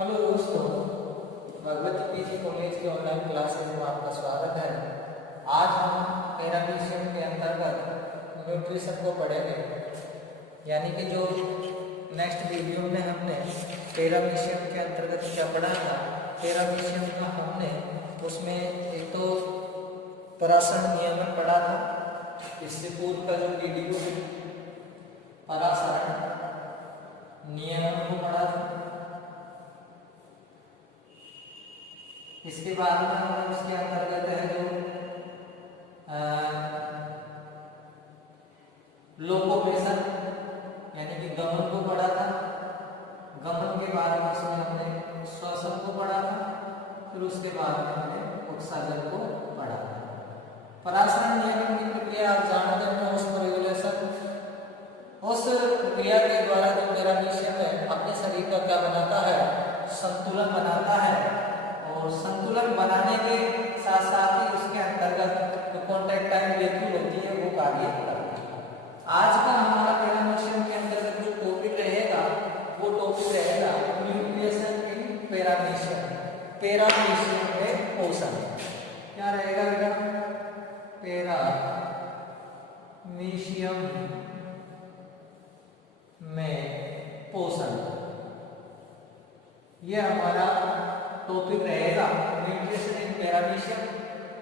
Hello दोस्तों, Bhagwati PG college के online classes में आपका स्वागत है। आज हम पैरामीशियम के अंतर्गत न्यूट्रिशन को पढ़ेंगे। यानी कि जो नेक्स्ट वीडियो में हमने पैरामीशियम के अंतर्गत क्या पढ़ा था, पैरामीशियम का हमने उसमें एक तो परासरण नियमन पढ़ा था। इससे पूर्व का जो वीडियो है परासरण नियमन को पढ़ा था। इसके बाद में हमने उसके अंतर्गत है जो लोकोमोशन यानी कि गमन को पढ़ा था। गमन के बाद में उसमें हमने श्वसन को पढ़ा था। फिर उसके बाद में हमने उत्सर्जन को पढ़ा था। परासरण नियमन की प्रक्रिया आप जानते हैं, ऑस्मोरेगुलेशन। उस प्रक्रिया के द्वारा जो पैरामीशियम है अपने शरीर का क्या बनाता है, संतुलन बनाता है। और संतुलन बनाने के साथ साथ ही उसके अंतर्गत जो कॉन्ट्रैक्टाइल मॉलिक्यूल होती है वो कार्य करती है। आज का हमारा पैरामीशियम के अंतर्गत जो टॉपिक रहेगा वो टॉपिक रहेगा न्यूक्लिएशन इन पैरामीशियम। पैरामीशियम में पोषण क्या रहेगा बेटा? पैरामीशियम में पोषण, यह हमारा टॉपिक रहेगा न्यूट्रिशन इन पैरामीशियम।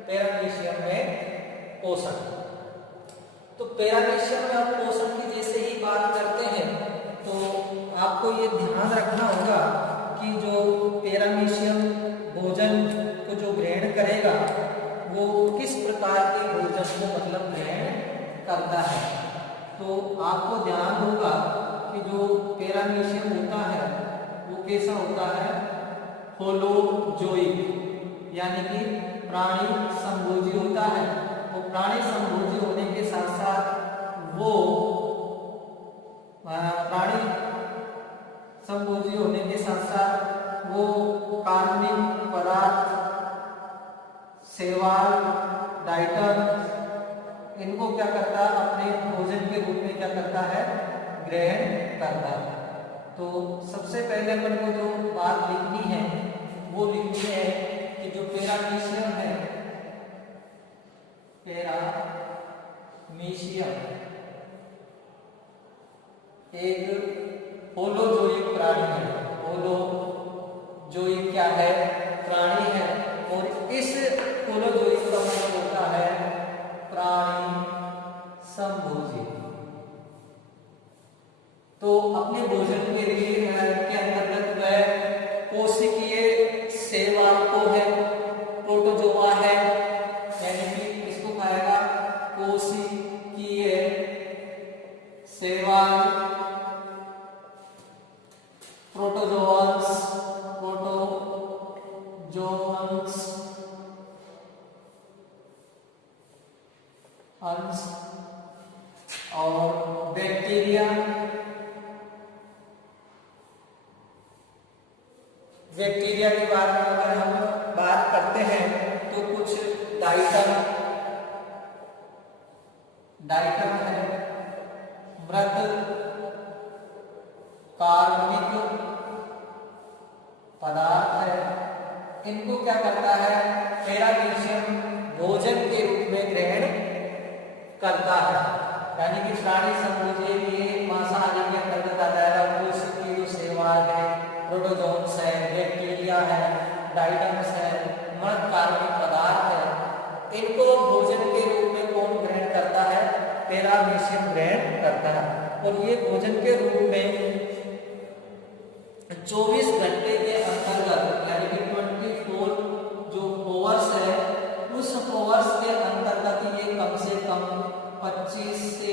पैरामीशियम में पोषण। तो पैरामीशियम में आप पोषण की जैसे ही बात करते हैं तो आपको ये ध्यान रखना होगा कि जो पैरामीशियम भोजन को जो ग्रहण करेगा वो किस प्रकार के भोजन को मतलब ग्रहण करता है। तो आपको ध्यान होगा कि जो पैरामीशियम होता है वो कैसा होता है, होलोजोइक यानी कि प्राणी संभोजी होता है। वो प्राणी संभोजी होने के साथ साथ वो प्राणी संभोजी होने के साथ साथ वो कार्बनिक पदार्थ, शैवाल, डाइटम, इनको क्या करता है, अपने भोजन के रूप में क्या करता है, ग्रहण करता है। तो सबसे पहले अपन को जो बात लिखनी है वो लिखनी है कि जो पैरामीशियम है, पैरामीशियम एक होलोजोइक प्राणी है। होलोजोइक क्या है, प्राणी है। और इस होलोजोइक का मतलब होता है प्राणी संभोजी। तो अपने भोजन के लिए के अंतर्गत वह कोशिकीय शैवाल को है, प्रोटोजोआ है, यानी कि इसको कहेगा कोशिकीय शैवाल, प्रोटोजोअन्स अंश और बैक्टीरिया के बारे में अगर हम बात करते हैं तो कुछ डाइटम है, मृत कार्बनिक पदार्थ है। इनको क्या करता है, पैरामीशियम भोजन के रूप में ग्रहण करता है। यानी कि प्राणी संभोजी भी मांसाहारी के अंतर्गत आता है। कोशिकीय शैवाल है, प्रोटोजोन्स है, बैक्टीरिया है, डाइटम्स है, मृत कार्बनिक पदार्थ है। इनको भोजन के रूप में कौन ग्रहण करता है, पैरामीशियम ग्रहण करता है। और ये भोजन के रूप में 24 घंटे के अंतर्गत यानी कि 24 जो आवर्स है उस आवर्स के अंतर्गत ये कम से कम 25 से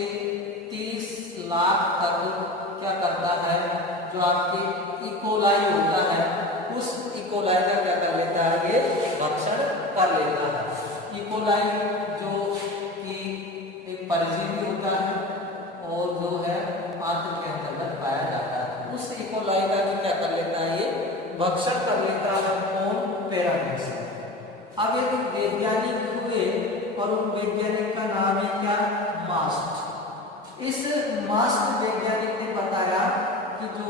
30 लाख तक क्या करता है, जो आपके इकोलाई होता है उस इकोलाई का क्या कर लेता है, ये भक्षण कर लेता है। इकोलाई जो कि एक परजीवी होता है और जो है आंत के अंतर्गत पाया जाता है, उस इकोलाई का भी क्या कर लेता है, ये भक्षण कर लेता है कौन, पैरामीशियम। अब एक वैज्ञानिक हुए और उन वैज्ञानिक का नाम है क्या, मास्ट। इस मास्ट वैज्ञानिक ने बताया कि जो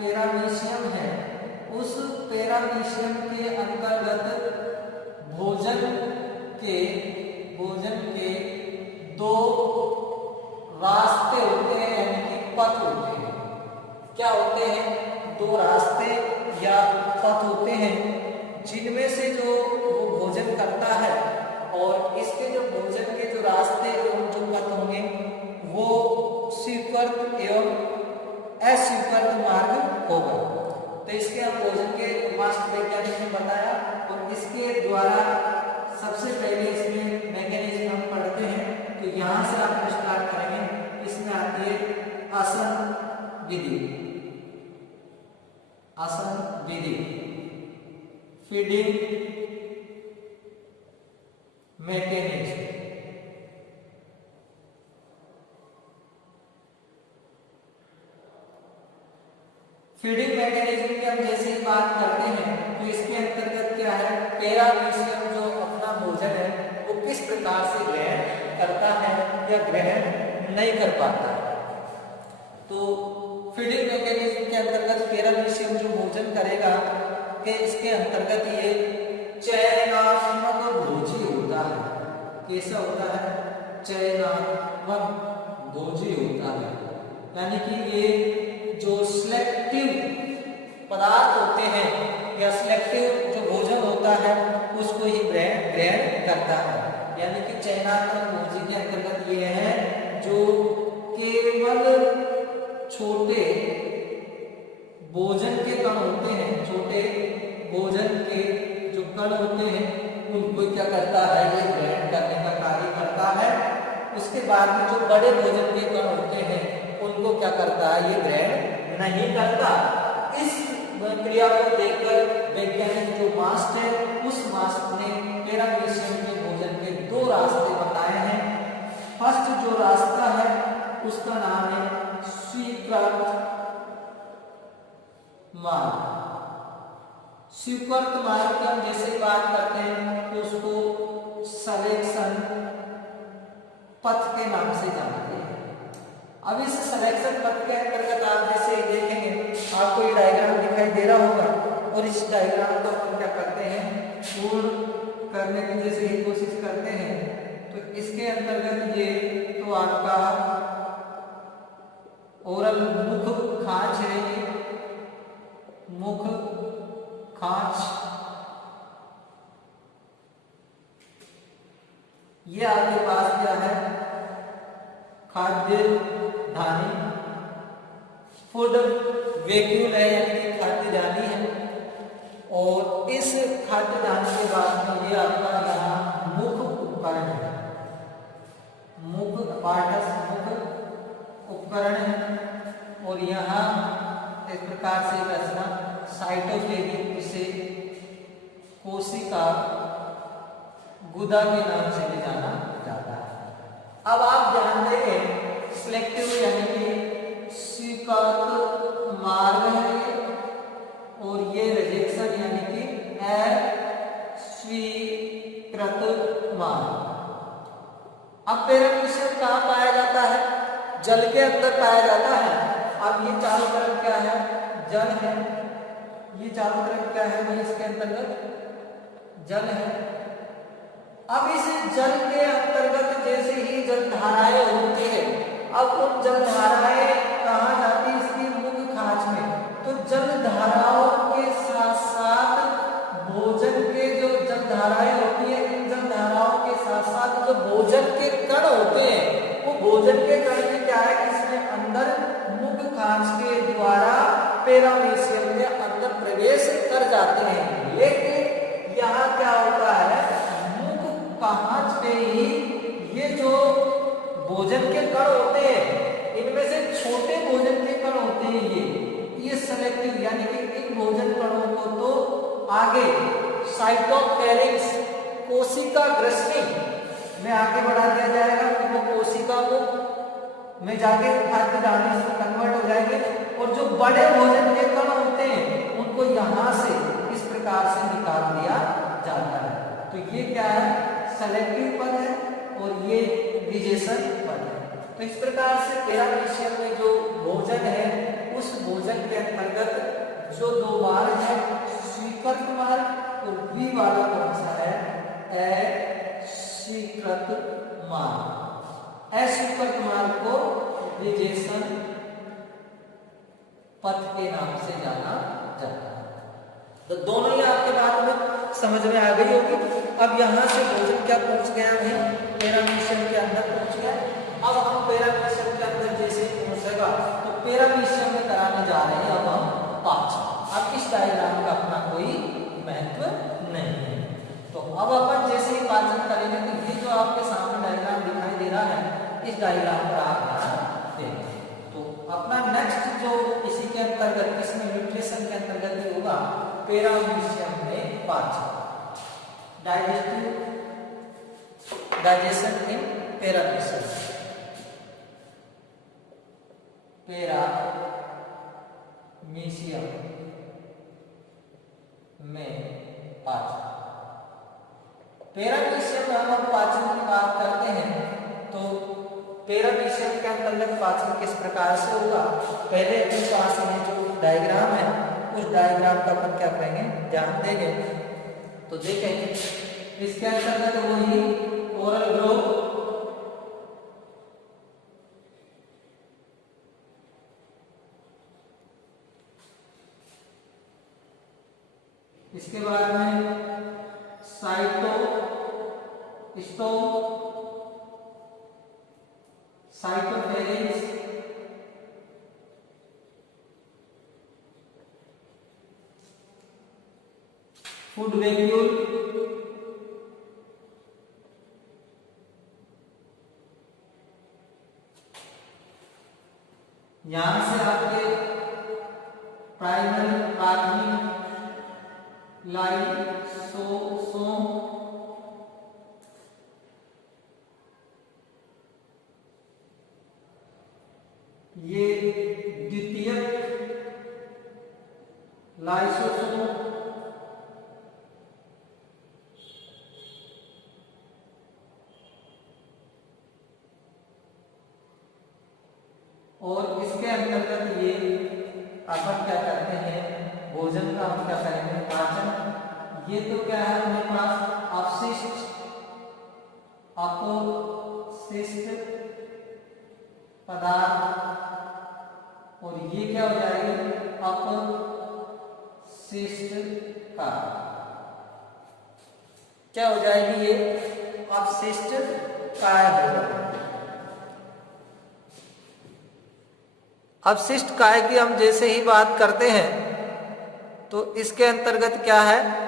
पैरामीशियम है उस पैरामीशियम के अंतर्गत भोजन के दो रास्ते होते हैं, यानी कि पथ होते हैं। क्या होते हैं? दो रास्ते या पथ होते हैं, जिनमें से जो वो भोजन करता है और इसके जो भोजन के जो रास्ते एवं जो पथ होंगे वो स्वीकृत एवं अस्वीकृत मार्ग होगा। तो इसके हम भोजन के मास्टर वैज्ञानिक ने बताया, और इसके द्वारा सबसे पहले इसमें मैकेनिज्म हम पढ़ते हैं। तो यहाँ से आप स्टार्ट करेंगे। इसमें आती है आसन विधि, फीडिंग मैकेनिज्म। फीडिंग मैकेनिज्म की हम जैसे ही बात करते हैं तो इसके अंतर्गत क्या है, पैरामीशियम जो अपना भोजन है वो किस प्रकार से ग्रहण करता है या ग्रहण नहीं कर पाता है। तो फीडिंग मैकेनिज्म के अंतर्गत पैरामीशियम जो भोजन करेगा कि इसके अंतर्गत ये चयनात्मक भोजी होता है। कैसा होता है? चयनात्मक भोजी होता है, यानी कि ये जो सिलेक्टिव पदार्थ होते हैं या सिलेक्टिव जो भोजन होता है उसको ही ग्रहण करता है। यानी कि चयनात्मक भोजी के अंतर्गत ये है जो केवल छोटे भोजन के कण होते हैं, छोटे भोजन के जो कण होते हैं उनको क्या करता है, ये ग्रहण करने का कार्य करता है। उसके बाद में जो बड़े भोजन के कण होते हैं उनको क्या करता है, ये ग्रहण नहीं करता। इस क्रिया को देखकर वैज्ञानिक जो मास्ट है उस मास्ट ने पैरामीशियम के भोजन के दो रास्ते बताए हैं। फर्स्ट जो रास्ता है उसका नाम है स्वीकृत मार्ग। स्वीकृत मार्ग की हम जैसे बात करते हैं तो उसको सलेक्शन पथ के नाम से जानते हैं। अब इस सिलेक्शन पथ के अंतर्गत आप जैसे देखेंगे, आपको ये डायग्राम दिखाई दे रहा होगा, और इस डायग्राम को हम क्या करते हैं, पूर्ण करने की जैसे ही कोशिश करते हैं। तो इसके अंतर्गत ये तो आपका ओरल मुख खांच है, ये मुख खांच, ये आपके पास क्या है, खाद्य धानी, फूड वैक्यूल है, यानी कि खाद्य धानी है। और इस खाद्य धानी के बाद में ये आपका यहाँ मुख उपकरण है, मुख पार्टस मुख उपकरण है। और यहाँ इस प्रकार से रचना साइटोप्लेज्म, इसे कोशिका गुदा के नाम से भी जाना जाता है। अब आप ध्यान देंगे सिलेक्टिव यानी कि स्वीकृत मार्ग है, और ये रिजेक्शन यानी कि अस्वीकृत मार्ग। अब पैरामीशियम कहाँ पाया जाता है? जल के अंदर पाया जाता है। अब ये चारों तरफ क्या है, जल है, ये चारों तरफ क्या है, वही इसके अंतर्गत जल है। अब इस जल के अंतर्गत जैसे ही जल धाराएं होती है, अब उन जल धाराएं कहाँ जाती है, इसकी मुख खांच में। तो जल धाराओं के साथ साथ भोजन के जो जल धाराएं होती है, इन जल धाराओं के साथ साथ जो भोजन के कण होते हैं, वो भोजन के कण में क्या है, इसमें अंदर मुख खांच के द्वारा पैरामीशियम में अंदर प्रवेश कर जाते हैं। लेकिन यहाँ क्या होता है, मुख खांच में ही ये जो भोजन के कण होते हैं, इनमें से छोटे भोजन के कण होते हैं, ये सेलेक्टिव यानी कि इन भोजन कणों को तो आगे साइटोफेरिक्स कोशिका ग्रसनी में आगे बढ़ा दिया जाएगा, वो कोशिका को में जाके खाद्य धानी से कन्वर्ट हो जाएंगे। और जो बड़े भोजन के कण होते हैं उनको यहाँ से इस प्रकार से निकाल दिया जाता है। तो ये क्या है, सेलेक्टिव पद है, और ये रिजेक्शन पद है। तो इस प्रकार से पैरामीशियम में जो भोजन है उस भोजन के अंतर्गत जो दो बार है स्वीकृत मार्ग, और बी वाला कौन सा है, अस्वीकृत मार्ग। अस्वीकृत मार्ग को विजेशन पथ के नाम से जाना जाता है। तो दोनों ही आपके बात में समझ में आ गई होगी। अब यहाँ से भोजन क्या पहुंच गया है, पैरामीशियम के अंदर पहुंच गया। अब हम पैरामीशियम के अंदर जैसे पहुंचेगा तो पैरामीशियम में कराने जा रहे हैं अब हम पाचन। अब इस डायग्राम का अपना कोई महत्व नहीं है। तो अब अपन जैसे ही पाचन करेंगे तो ये जो आपके सामने डायग्राम दिखाई दे रहा है, इस डायग्राम पर आप ध्यान देंगे। तो अपना नेक्स्ट जो इसी के अंतर्गत, इसमें न्यूट्रिशन के अंतर्गत ही होगा पैरामीशियम में पाचन, डाइजेशन इन पैरामीशियम, पैरामीशियम में पाचन। पैरामीशियम में हम पाचन की बात करते हैं तो पैरामीशियम के अंतर्गत पाचन किस प्रकार से होगा, पहले अपने पास में जो डायग्राम है उस डायग्राम का अपन क्या करेंगे, ध्यान देंगे। तो देखेंगे इसके अंतर्गत वही ओरल ग्रोथ, इसके बाद में साइटोफेरेंस, फूड वैक्यूल, यहां से आपके प्राइमरी लाइसोसोम, ये द्वितीयक लाइसोसोम, और इसके अंतर्गत ये अपन क्या करते हैं, भोजन का हम क्या करेंगे, पाचन। ये तो क्या है हमारे पास अपशिष्ट पदार्थ, और ये क्या हो जाएगी, अपशिष्ट का क्या हो जाएगी, ये अपशिष्ट काय होगा। अपशिष्ट काय की हम जैसे ही बात करते हैं तो इसके अंतर्गत क्या है,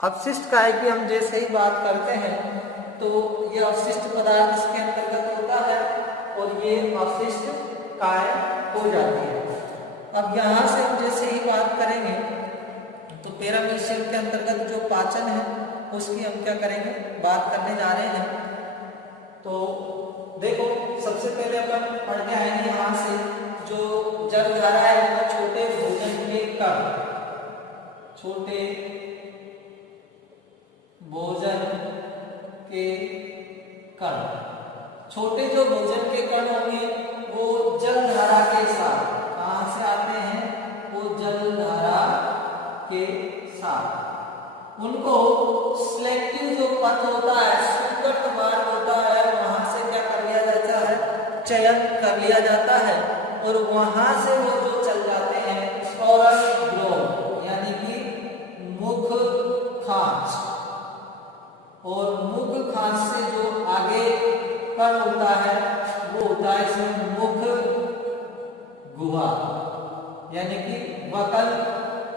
अपशिष्ट काय की हम जैसे ही बात करते हैं तो ये अपशिष्ट पदार्थ इसके अंतर्गत होता है और ये अपशिष्ट काय हो जाती है। अब यहाँ से हम जैसे ही बात करेंगे तो पैरामीशियम के अंतर्गत जो पाचन है उसकी हम क्या करेंगे, बात करने जा रहे हैं। तो देखो सबसे पहले अपन पढ़ के आएंगे यहाँ से, जो जलधारा है वो छोटे भोजन के कण, छोटे भोजन के कण, छोटे जो भोजन के कण होंगे वो जलधारा के साथ, कहां से आते हैं, वो जलधारा के साथ, उनको सिलेक्टिव जो पथ होता है, स्वीकृत मार्ग होता है, वहां से क्या कर लिया जाता है, चयन कर लिया जाता है, और वहां से वो जो चल जाते हैं ओरल ग्रोथ, यानी कि मुख खांच, और मुख खांच से जो आगे कण होता है वो होता है इसमें मुख गुहा, यानी कि वकल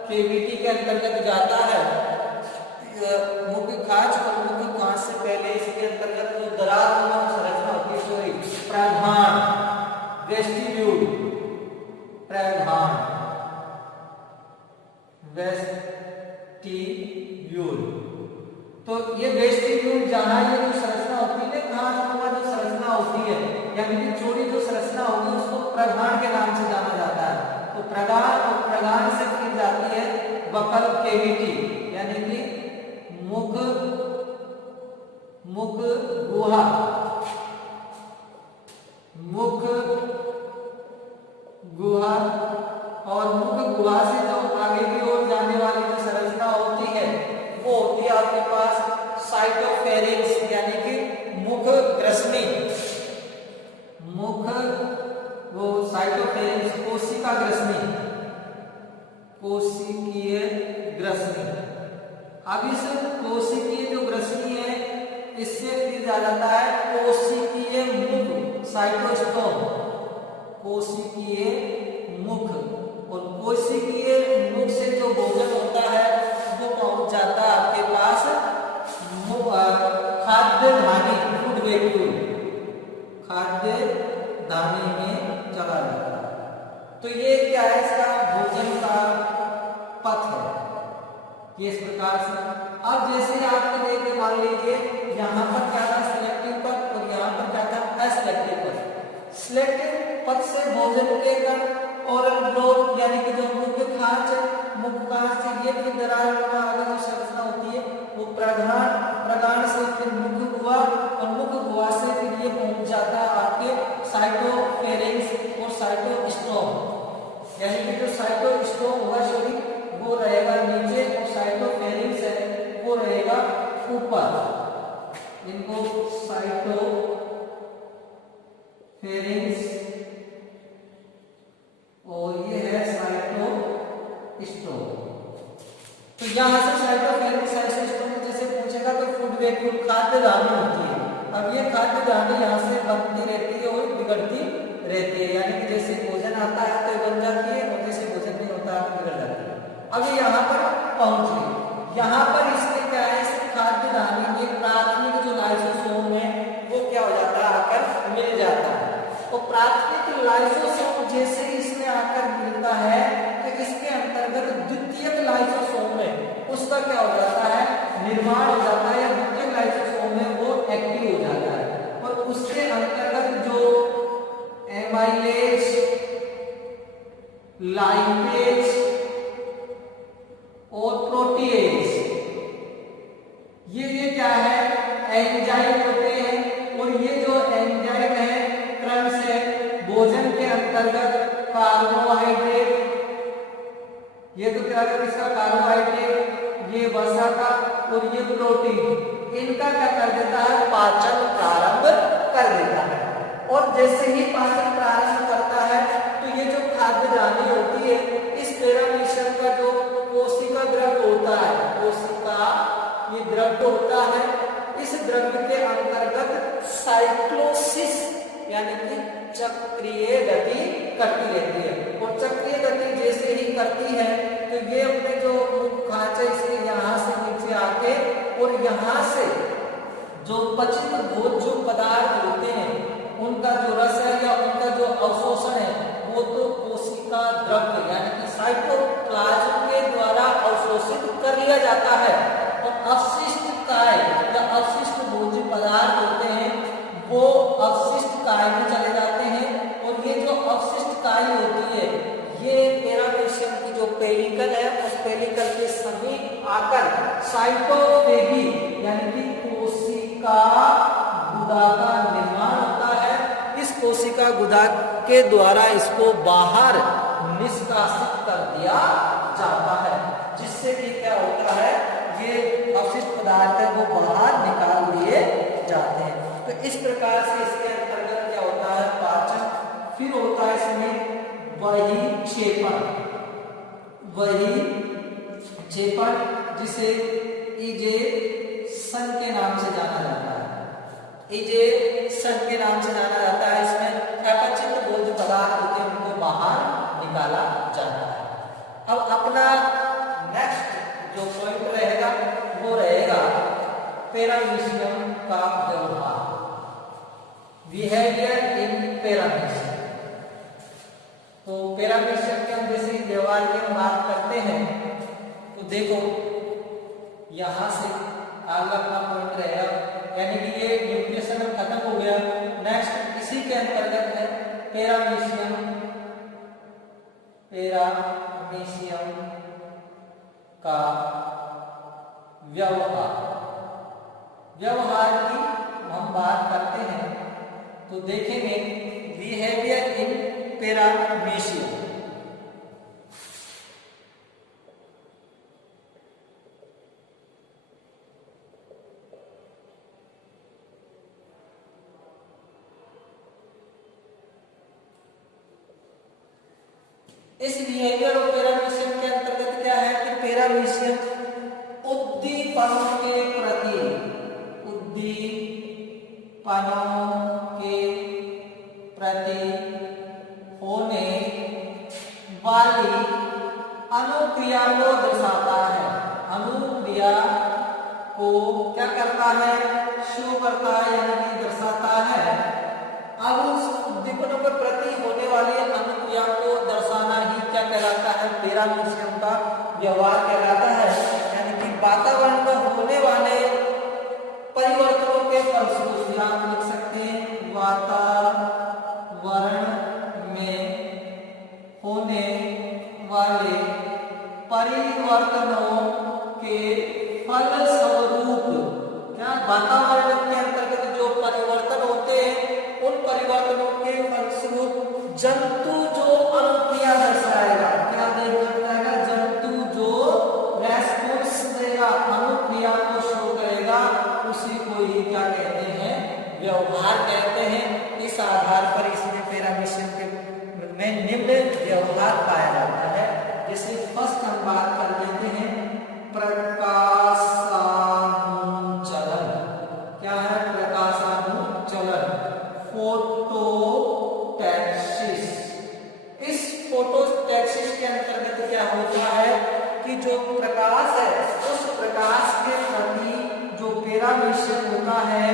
केविटी के अंतर्गत जाता है। मुख खांच और मुख खांच से पहले इसके अंतर्गत जो दरार संरचना होती है, प्राधान, वेस्टिब्यूल, प्राधान, वेस्ट ये वेस्टिब्यूल जहाँ ये जो संरचना होती है, घासनुमा जो संरचना होती है यानी कि चौड़ी जो संरचना होगी उसको प्रगाढ़ के नाम से जाना जाता है। तो प्रगाढ़ और प्रगाढ़ से फिर जाती है बकल केविटी यानी कि मुख गुहा, मुख गुहा, और मुख गुहा से जो आगे की ओर जाने वाली जो संरचना होती है वो होती है आपके पास साइटोफेरिंक्स यानी कि मुख ग्रसनी, मुख वो साइटोफेरिंक्स कोशिका ग्रसनी, कोशिकीय ग्रसनी। अब इस कोशिकीय जो ग्रसनी है इससे फिर जा जाता है कोशिकीय मुख साइटोस्टोम, कोशिकीय मुख, और कोशिकीय मुख से जो भोजन होता है वो पहुंच जाता है आपके पास खाद्य धानी, फूड वेक्यूल, खाद्य धानी में चला जाता है। तो ये क्या है, इसका भोजन का पथ है। ये इस प्रकार से अब जैसे आपने देखे मान लीजिए यहाँ पर क्या था सिलेक्टिव पथ और यहाँ पर क्या था असिलेक्टिव पथ। सिलेक्टिव पथ से भोजन के कण ओरल ब्लोर यानी कि जो मुख्य खांच से ये फिर दरार आगे जो संरचना होती है वो प्रगाढ़ से फिर मुख गुहा, और मुख गुहा से फिर ये पहुंच जाता है आपके साइटोफेरिंक्स और साइटोस्टोम, यानी कि जो साइटोस्टोम होगा सॉरी वो रहेगा नीचे और साइटोफेरिंक्स है वो रहेगा ऊपर। इनको साइटोफेरिंक्स और ये है साइटोस्टोम। तो यहाँ से साइटोफेरिंक्स साइटोस्टोम जैसे पूछेगा तो फूड वेक्यूल खाद्य धानी होती है। अब ये खाद्य धानी यहाँ से बनती रहती है और बिगड़ती रहती है, यानी कि जैसे भोजन आता है तो बन जाती है और जैसे भोजन नहीं होता है तो बिगड़ जाती है। अब ये यहाँ पर पहुंच गई, यहाँ पर इसके क्या है, इस खाद्य धानी में प्राथमिक जो लाइसोसोम है वो क्या हो जाता है, आकर मिल जाता है। तो प्राथमिक लाइसोसोम जैसे इसमें आकर मिलता है तो इसके अंतर्गत द्वितीयक लाइसोसोम है उसका क्या हो जाता है, निर्माण हो जाता है, या द्वितीयक लाइसोसोम है वो एक्टिव हो जाता है, और उसके अंतर्गत जो एमाइलेज, लाइपेज और प्रोटीएज ये क्या है, एंजाइम होते हैं, और ये जो एंजाइम है क्रम से भोजन के अंतर्गत कार्बोहाइड्रेट, ये तो क्या है इसका कार्बोहाइड्रेट, ये वसा का और ये प्रोटीन, इनका क्या कर देता है, पाचन प्रारंभ कर देता है। और जैसे ही पाचन प्रारंभ करता है तो ये जो खाद्य धानी होती है इस पेरामीशियम का जो कोशिका द्रव्य होता है, कोशिका ये द्रव्य होता है, इस द्रव्य के अंतर्गत साइक्लोसिस यानी कि चक्रीय गति करती रहती है, और चक्रीय गति जैसे ही करती है तो ये अपने जो खांचा इसे यहाँ से नीचे आके और यहाँ से जो पचित भोज्य पदार्थ होते हैं उनका जो रस है या उनका जो अवशोषण है वो तो कोशिका द्रव्य यानी कि साइटोप्लाज्म के द्वारा अवशोषित कर लिया जाता है, और अवशिष्ट काय या अवशिष्ट भोज्य पदार्थ होते हैं वो अवशिष्ट काय में चले जाते हैं, और ये जो अवशिष्ट काय होती है ये पेरामीशियम की जो पेरिकल है उस पेरिकल के समीप आकर साइटोफेगी यानी कि कोशिका गुदा का निर्माण होता है। इस कोशिका गुदा के द्वारा इसको बाहर निष्कासित कर दिया जाता है, जिससे कि क्या होता है, ये अवशिष्ट पदार्थ है वो बाहर निकाल दिए जाते हैं। तो इस प्रकार से इसके अंतर्गत क्या होता है, पाचन, फिर होता है इसमें वही क्षेपण जिसे इजेक्शन के नाम से जाना जाता है, इजेक्शन के नाम से जाना जाता है। इसमें अपचित भोज्य पदार्थ होते हैं उनको बाहर निकाला जाता है। अब अपना नेक्स्ट जो पॉइंट रहेगा वो रहेगा पेरामीशियम का व्यवहार, बिहेवियर इन पेरामीशियम। तो पेरामीशियम के हम जैसे व्यवहार की हम बात करते हैं तो देखो यहाँ से आगे अपना व्यवहार की हम बात करते हैं तो देखेंगे बिहेवियर इन पैरामीशियम। इस बिहेवियर ऑफ पैरामीशियम के अंतर्गत क्या है कि पैरामीशियम उद्दीपनों के प्रति होने वाली अनुक्रिया को दर्शाता है। अनुक्रिया को क्या करता है, शो करता है यानी कि दर्शाता है। अब उस उद्दीपनों के प्रति होने वाली अनुक्रिया को दर्शाना ही क्या कहलाता है, पैरामीशियम का व्यवहार कहलाता है। यानी कि वातावरण में होने वाले परिवर्तनों के फलस्वरूप आप लिख सकते हैं वातावरण में होने वाले परिवर्तनों के फलस्वरूप क्या वातावरण के अंतर्गत जो परिवर्तन होते हैं उन परिवर्तनों के फलस्वरूप जंतु जो अनुक्रिया दर्शाएगा, क्या दर्शाएगा, जंतु जो रेस्पॉन्स देगा, अनुक्रिया को शो करेगा, उसी को ही क्या कहते हैं, व्यवहार कहते हैं। इस आधार पर इसमें पैरामीशियम के में निम्न व्यवहार पाया जाता है। जैसे फर्स्ट हम बात कर लेते हैं प्रकाशानुचलन। क्या है प्रकाशानुचलन, फोटोटैक्सिस। इस फोटोटैक्सिस के अंतर्गत क्या होता है कि जो प्रकाश है उस प्रकाश के प्रति जो पैरामीशियम होता है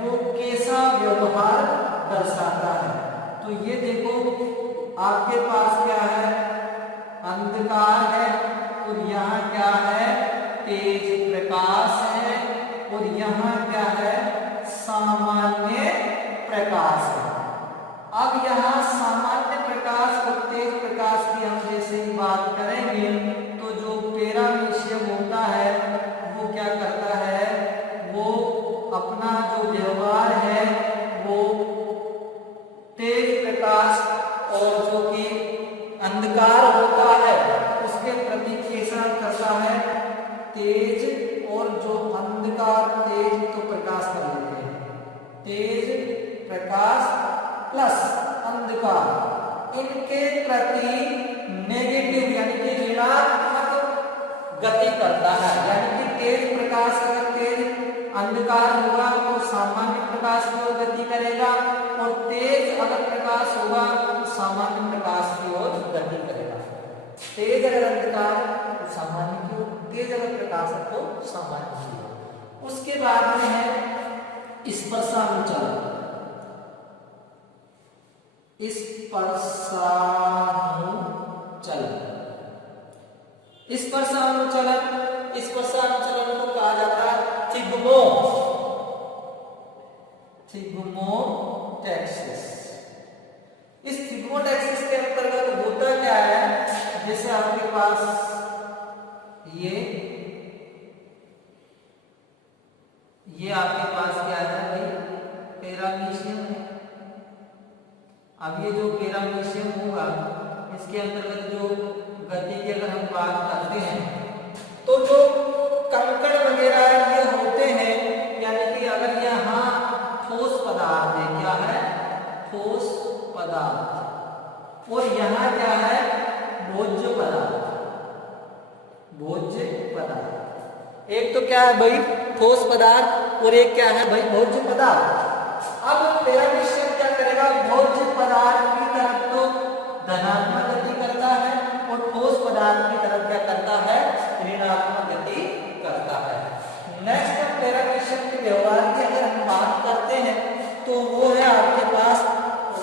वो कैसा व्यवहार दर्शाता है। तो ये देखो आपके पास क्या है, अंधकार है और यहाँ क्या है, तेज प्रकाश है और यहाँ क्या है, सामान्य प्रकाश है। अब यहाँ सामान्य प्रकाश और तेज प्रकाश की हम जैसे ही बात करेंगे तो जो पैरामीशियम होता है वो क्या करता है, वो अपना जो व्यवहार है वो तेज प्रकाश और जो कि अंधकार होता है उसके प्रति कैसा करता है, तेज और जो अंधकार, तेज तो प्रकाश कर लेते हैं, तेज प्रकाश प्लस अंधकार, इनके प्रति नेगेटिव यानी कि ऋणात्मक गति करता है। यानी कि तेज प्रकाश अगर तेज अंधकार होगा तो सामान्य प्रकाश की ओर गति करेगा और तेज अगर प्रकाश होगा तो सामान्य प्रकाश की ओर गति करेगा। तेज अगर अंधकार तो सामान्य की ओर, तेज अगर प्रकाश है तो सामान्य की ओर। उसके बाद में है स्पर्शानुचलन। स्पर्शानुचलन को कहा जाता है थिग्मोटैक्सिस। इस थिग्मोटैक्सिस के अंतर्गत होता क्या है, जैसे आपके पास ये आपके पास क्या है भाई, पैरामीशियम है। अब ये जो पैरामीशियम होगा इसके अंतर्गत जो गति की अगर हम बात करते हैं तो जो कंकड़ वगैरह ये होते हैं, यानी कि अगर यहाँ ठोस पदार्थ है, क्या है, ठोस पदार्थ, और यहाँ क्या है, भोज्य पदार्थ। भोज्य पदार्थ एक तो क्या है भाई, ठोस पदार्थ, और एक क्या है भाई, भोज्य पदार्थ। अब पैरामीशियम क्या करेगा, भोज्य पदार्थ की तरफ तो धनात्मक गति करता है और ठोस पदार्थ की तरफ क्या करता है, ऋणात्मक गति करता है। नेक्स्ट पैरामीशियम के व्यवहार की अगर हम बात करते हैं तो वो है आपके पास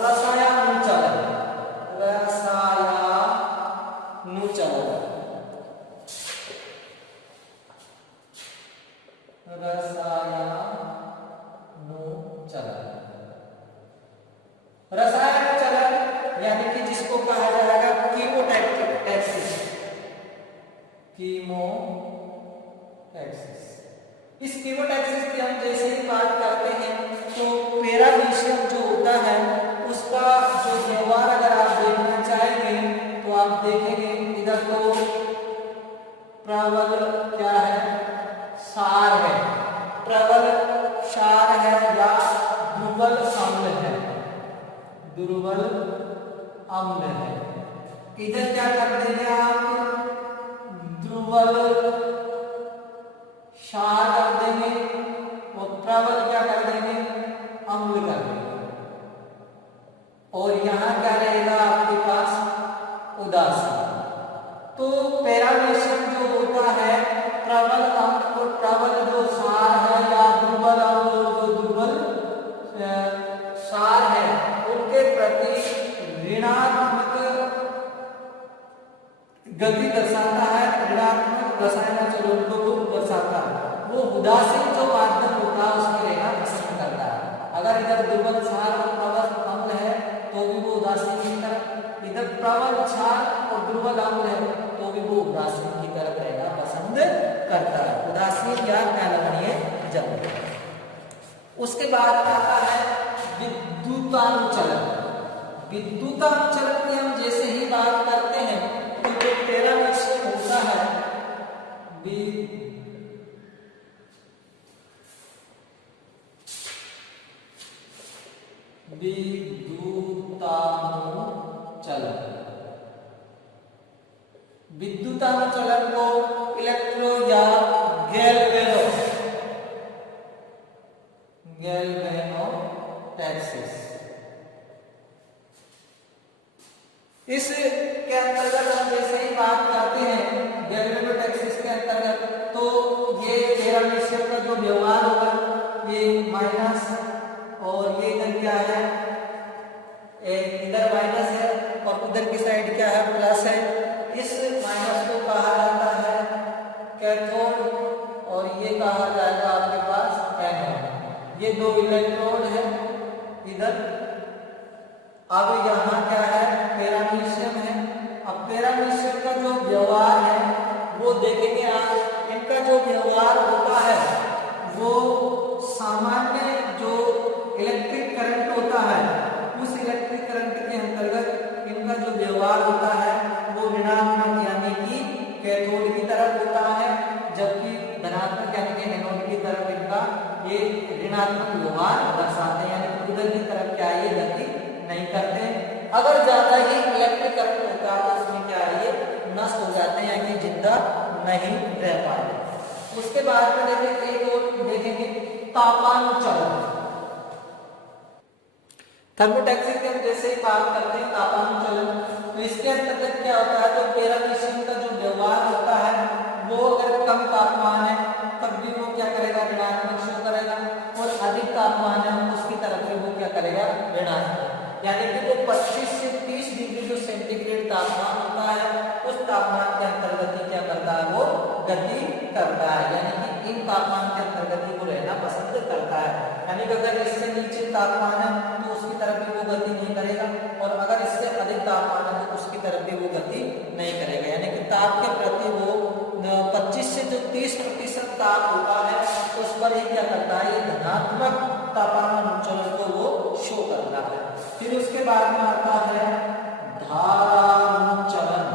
रसायनुचलन। रसायनुचलन यानी कि जिसको कहा जाएगा कीमोटैक्सिस। है या दुर्बल अम्ल है, दुर्बल अम्ल है। इधर क्या कर देंगे आप, दुर्बल क्षार कर देंगे और प्रबल क्या कर देंगे, अम्ल कर देंगे। और यहाँ क्या रहेगा आपके पास, उदासीन। तो पैरामीशियम जो होता है प्रबल अम्ल और प्रबल जो क्षार है या दुर्बल अम्ल और जो दुर्बल क्षार है उनके प्रति ऋणात्मक गति दर्शाता है, ऋणात्मक रसायनाचरण को दर्शाता है। वो उदासीन जो माध्यम होता है उसमें रहना पसंद करता है। अगर इधर दुर्बल क्षार और प्रबल अम्ल है तो भी वो उदासीन की तरफ, इधर प्रबल क्षार और दुर्बल अम्ल है तो भी वो उदासीन की तरफ रहना पसंद करता है, उदासीन या अनलवणीय जल। उसके बाद आता है विद्युतानुचलन। विद्युतानुचलन की हम जैसे ही बात करते हैं तो जो पैरामीशियम होता है विद्युतानुचलन को इलेक्ट्रो या गैल्वेनोटैक्सिस, इस के अंतर्गत हम जैसे ही बात करते हैं गैल्वेनोटैक्सिस के अंतर्गत, तो ये पैरामीशियम का जो व्यवहार होगा ये माइनस और ये इधर क्या है, इधर माइनस है और उधर की साइड क्या है, प्लस है। इस माइनस को कहा जाता है कैथोड और ये कहा जाएगा आपके पास एनोड। ये दो इलेक्ट्रोड है इधर। अब यहाँ क्या है, पैरामीशियम है। अब पैरामीशियम का जो व्यवहार है वो देखेंगे आप, इनका जो व्यवहार होता है वो सामान्य जो इलेक्ट्रिक करंट होता है उस इलेक्ट्रिक करंट के अंतर्गत इनका जो व्यवहार होता है वो ऋणात्मक यानी कि कैथोड की तरफ होता है, जबकि धनात्मक यानी कि एनोड की तरफ इनका ये ऋणात्मक व्यवहार दर्शाते हैं, यानी उधर की तरफ क्या ये गति नहीं करते। अगर ज्यादा ही इलेक्ट्रिक करंट होता है तो उसमें क्या है, ये नष्ट हो जाते हैं यानी जिंदा नहीं रह पाते। उसके बाद में देखेंगे एक और देखेंगे तापानुचलन। थर्मोटैक्सिस की हम जैसे ही बात करते हैं तापानुचलन, तो इसके अंतर्गत क्या होता है, जो पैरामीशियम का जो व्यवहार होता है वो अगर कम तापमान है तब भी वो क्या करेगा, ऋणात्मक शो करेगा, और अधिक तापमान है उसकी तरफ से वो क्या करेगा, ऋणात्मक। यानी कि वो 25 से 30 डिग्री जो सेंटीग्रेड तापमान होता है उस तापमान के अंतर्गत ही क्या करता है, वो गति करता है। यानी कि इन तापमान के अंतर्गत ही वो रहना पसंद करता है। यानी कि अगर इससे नीचे तापमान है तो उसकी तरफ भी वो गति नहीं करेगा, और अगर इससे अधिक तापमान है तो उसकी तरफ भी वो गति नहीं करेगा। यानी कि ताप के प्रति वो 25 से जो 30% ताप होता है उस पर ही क्या करता है, ये धनात्मक तापानुचलन को वो शो करता है। फिर उसके बाद में आता है धारानुचलन।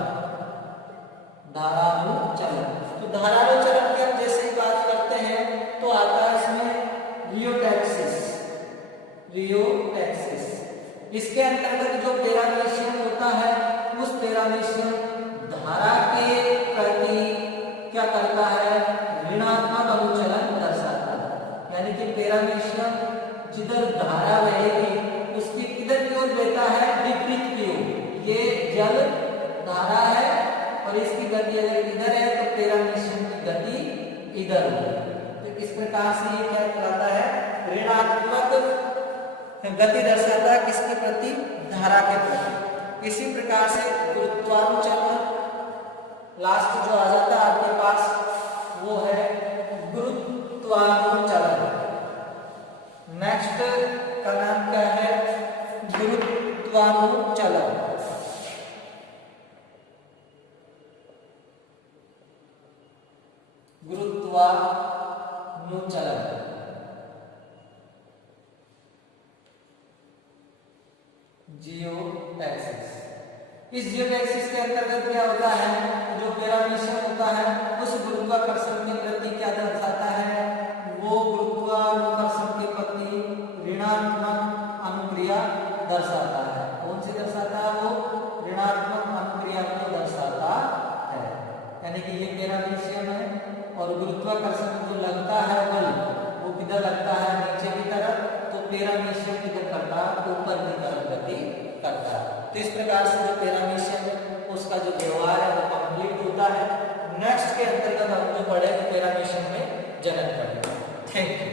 धारानुचलन, तो धारानुचलन की हम जैसे ही बात करते हैं तो आता है इसमें रियोटैक्सिस। रियोटैक्सिस इसके अंतर्गत जो पैरामीशियम होता है उस पैरामीशियम धारा के प्रति क्या करता है, ऋणात्मक अनुचलन दर्शाता है। यानी कि पैरामीशियम जिधर धारा बहेगी उसकी किधर की ओर देता है, विपरीत की ओर। ये जल धारा है और इसकी गति अगर इधर है तो पैरामीशियम की गति इधर है। तो इस प्रकार से ये क्या कहलाता है, ऋणात्मक गति दर्शाता है किसके प्रति, धारा के प्रति। इसी प्रकार से गुरुत्वानुचलन लास्ट जो आ जाता है आपके पास वो है गुरुत्वानुचलन। नेक्स्ट का नाम क्या है, गुरुत्वानुचलन। गुरुत्वानुचलन जियोटैक्सिस। इस जियोटैक्सिस के अंतर्गत क्या होता है, जो पैरामीशियम होता है उस गुरुत्वाकर्षण के प्रति क्या दर्शाता है, वो गुरुत्वाकर्षण के प्रति करता है। तो इस प्रकार से जो पैरामीशियम उसका जो व्यवहार है वो कंप्लीट होता है। नेक्स्ट के अंतर्गत हम जो पढ़ेंगे पैरामीशियम में जनन पढ़ेंगे। Thank you.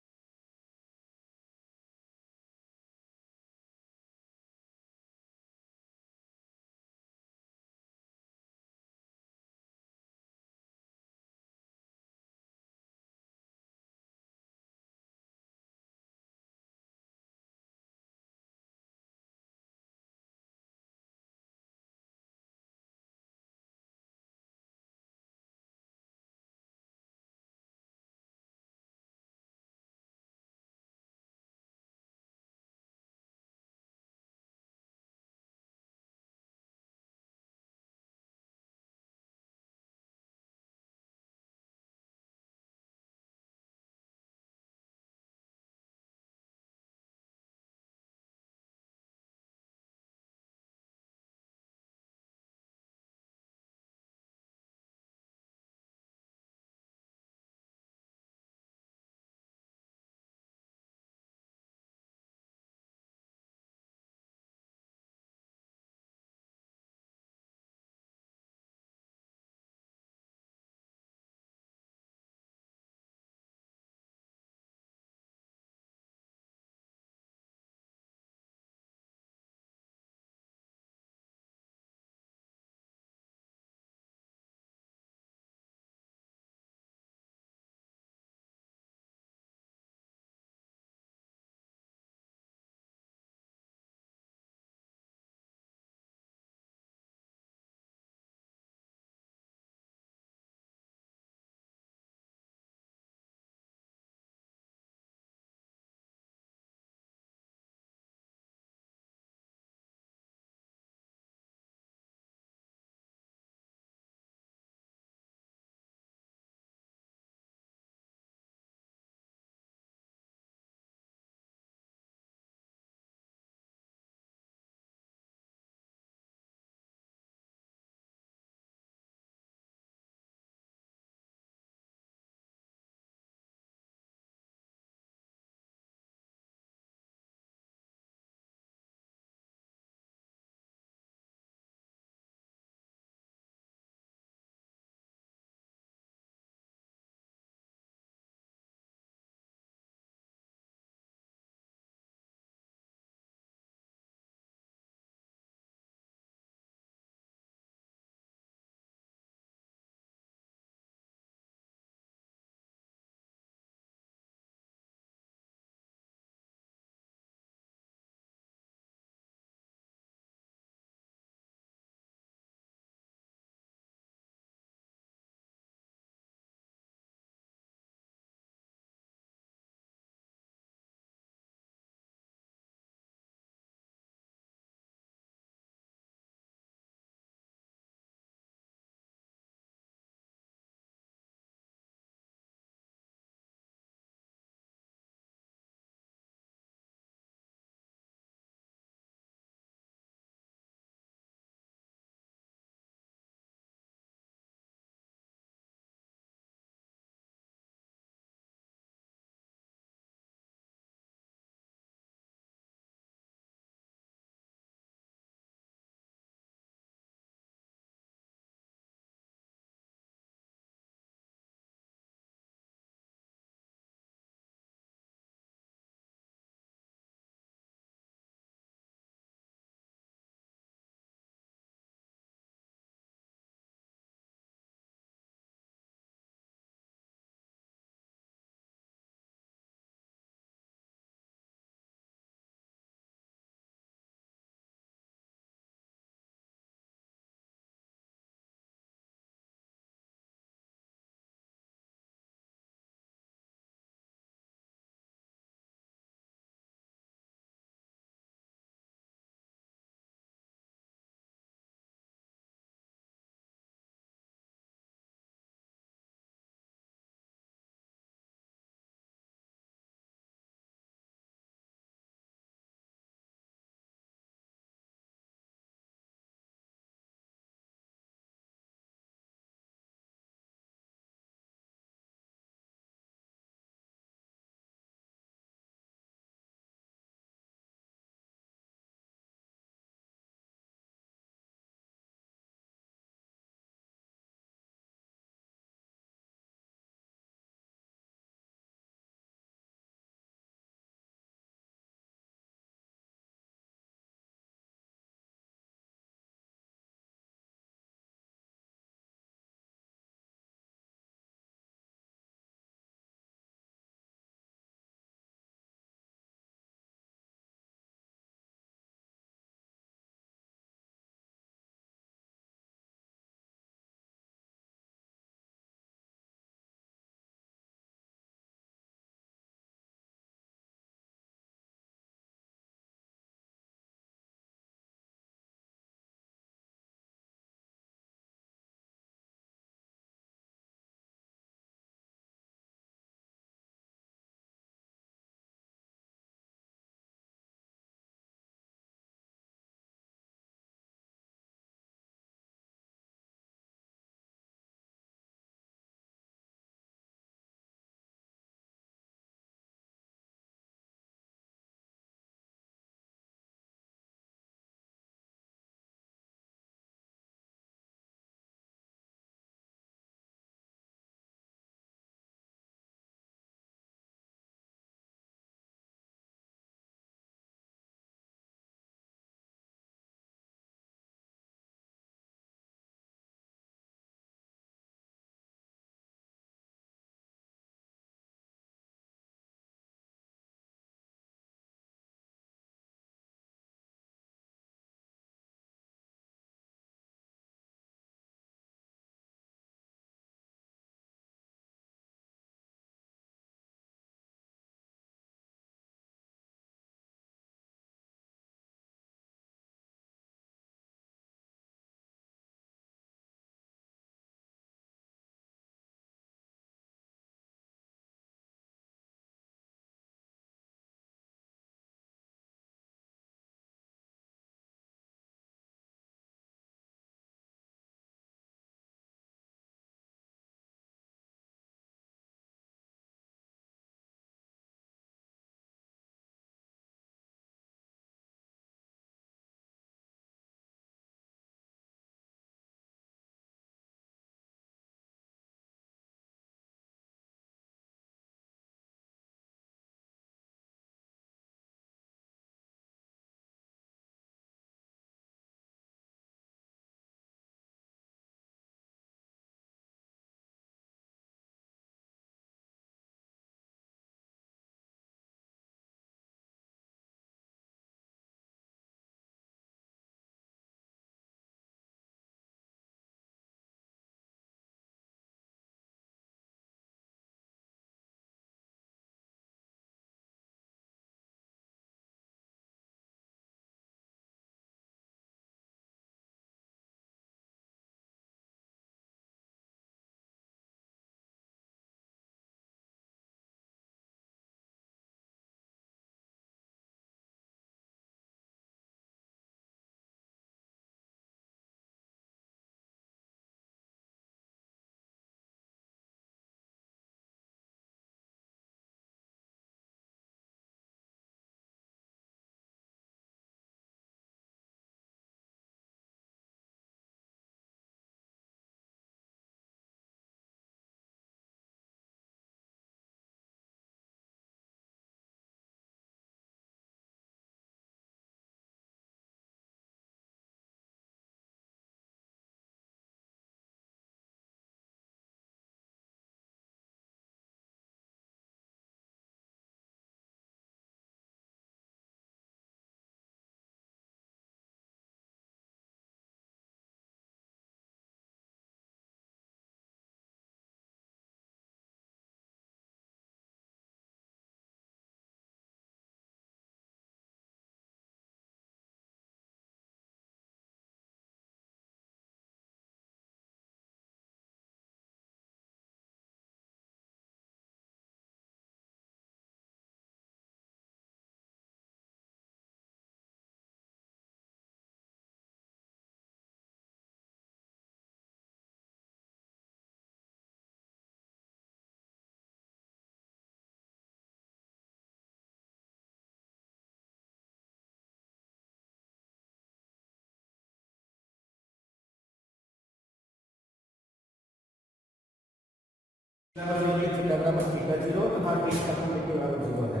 थीटा बराबर थीटा 0 तथा टी का फंक्शन के बराबर 0 है।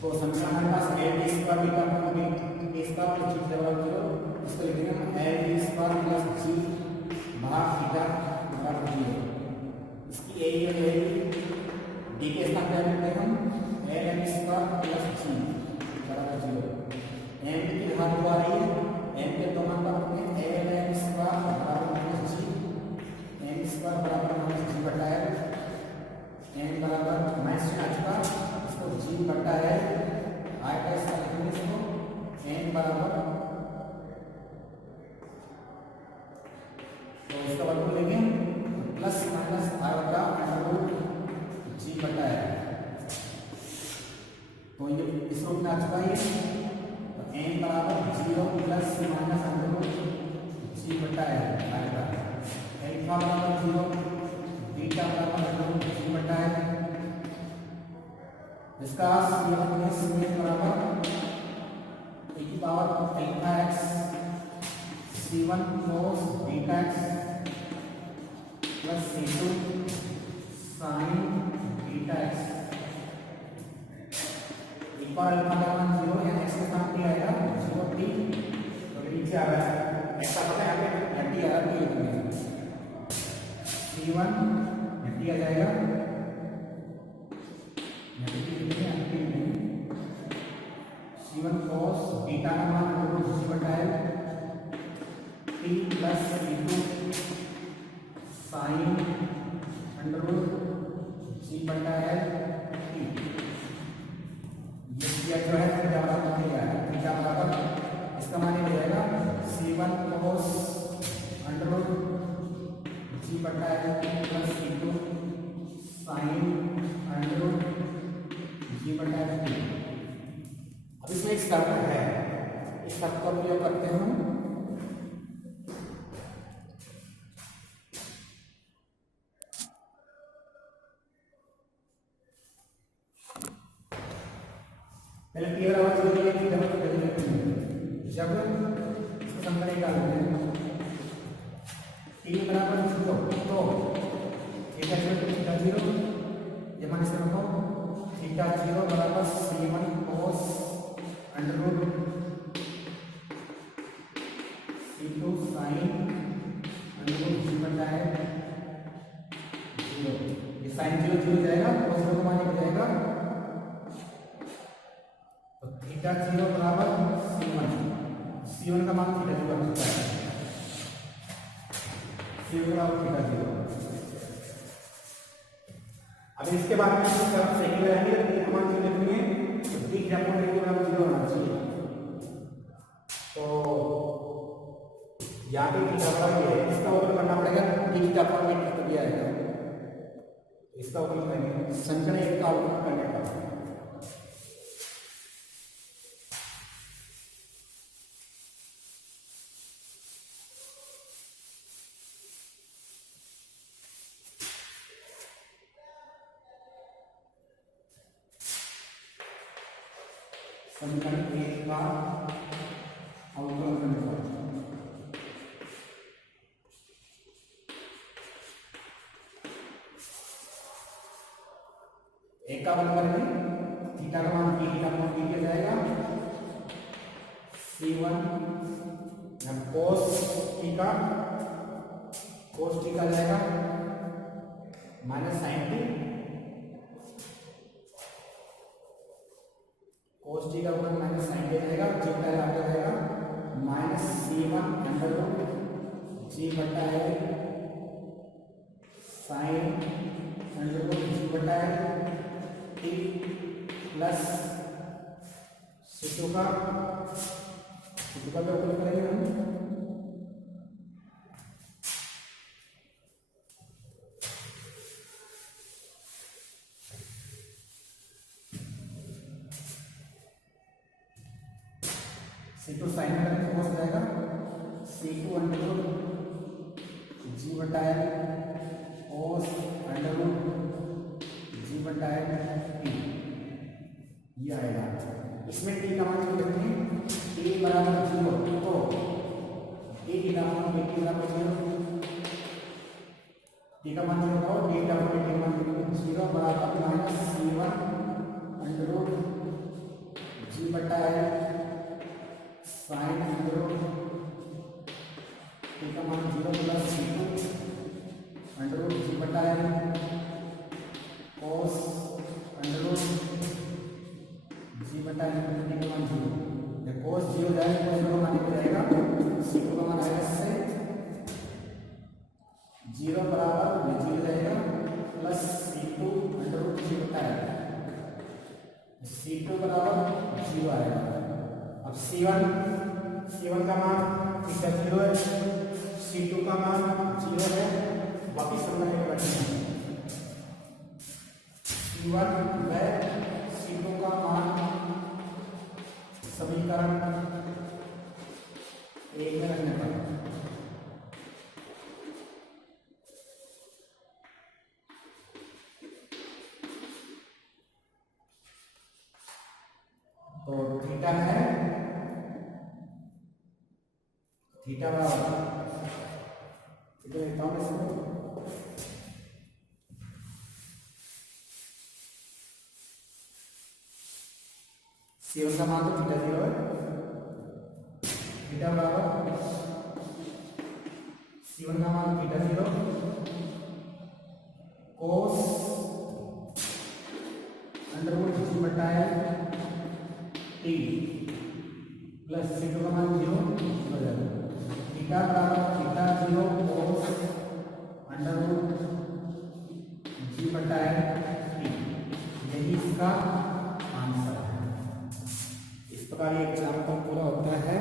तो समीकरण हमारे पास l d स्क्वायर टी का function T square plus theta बराबर 0, इसको लिखेंगे हम l d square plus g भाग थीटा बराबर 0। इसकी यही रहेगी d के स्थान पर लिखते हैं हम l m square plus g बराबर 0। m की घात 2 आ रही है, m के दो मान पर रखते हैं l m स्क्वायर बराबर माइनस g, m स्क्वायर बराबर माइनस g बटा l, m बराबर माइनस आ चुका, इसको g बटा l i का इसका लिखेंगे इसको n बराबर, तो इसका वर्गमूल लेंगे प्लस माइनस i बटा अंडर g बटा l। तो ये इस रूप में आ चुका है, तो n बराबर 0 प्लस माइनस अंडर g बटा l आएगा। अल्फा बराबर 0, बीटा बराबर अंडर g बटा l, इसका c1 बराबर e की power alpha x c1 cos beta x plus c2 sin beta x। एक बार अल्फा का मान 0 या x के स्थान पे आएगा 0 t, तो नीचे आ रहा है x का पता है यहाँ पे t आ रहा है, t लिखेंगे c1 t आ जाएगा, c1 cos बीटा का मान अंडर रूट g बटा l t plus c2 sin under root g बटा l t। ये जो है थीटा बराबर क्या है, थीटा बराबर इसका मान ये हो जाएगा c1 cos under root g बटा l plus c2 sin under root g बटा l। अब इसमें एक शर्त है, इस शर्त का प्रयोग करते हैं हम, पहले t बराबर 0 के लिए जब इसका समीकरण निकालते हैं t बराबर 0 तो थीटा 0 ये मान इसमें रखो, थीटा 0 बराबर c1 cos under root c2 sin under root g बटा l 0। ये sin 0 0 जाएगा, cos 0 का मान हो जाएगा, तो थीटा 0 बराबर c1 का मान थीटा 0 होता है, c1 बराबर थीटा 0। अब इसके बाद में सब सही रहेंगे, तो मान जो लिखेंगे तो d का मान बराबर 0 होना चाहिए, तो यहाँ पे थीटा बराबर है, इसका उपयोग करना पड़ेगा, d का मान कितना दिया है, इसका उपयोग करेंगे समीकरण 1 का उपयोग करने का। समीकरण 1 का अवकलन करने का, एक का अवकलन करेंगे, थीटा का मान t किया जाएगा c1 cos t का जाएगा minus sin t, cos t का मान माइनस sin t जाएगा, g बटा l आ जाएगा minus c1 under root g बटा l sin under root g बटा l t प्लस c2 का उपयोग करेंगे हम, c2 साइन करेंगे तो हो जाएगा c2 अंडर रूट g बटा l cos under root g बटा l t, ये आएगा। इसमें t का मान जो लिखते हैं t बराबर 0, तो t का मान t बराबर 0, टी का मान 0 लगाओ, टी का मान 0 बराबर माइनस C1 अंडर रूट जी बटा है साइन अंडर रूट टी का मान 0 प्लस C2 अंडर रूट जी बटा है कोस अंडर रूट जी बटा है टी का मान 0। जब कोस 0 जाएगा कोस का मान निकल जाएगा, C2 का मान आएगा इससे 0 बराबर 0 रहेगा प्लस C2 अंडर रूट जी बटा है C2 बराबर 0 आएगा। अब C1 का मान थीटा 0 है, C2 का मान 0 है, वापिस हम लेके बैठे हैं C1 व C2 का मान समीकरण 1 में रखने पर तो थीटा है थीटा बराबर C1 का मान तो थीटा 0 है, थीटा बराबर C1 का मान थीटा 0 कोस अंडर रूट जी बटा है टी प्लस C2 का मान 0 हो जाएगा। थीटा बराबर थीटा 0 कोस अंडर रूट जी बटा है टी, यही इसका आंसर है। इस प्रकार ये एग्जाम्पल पूरा होता है।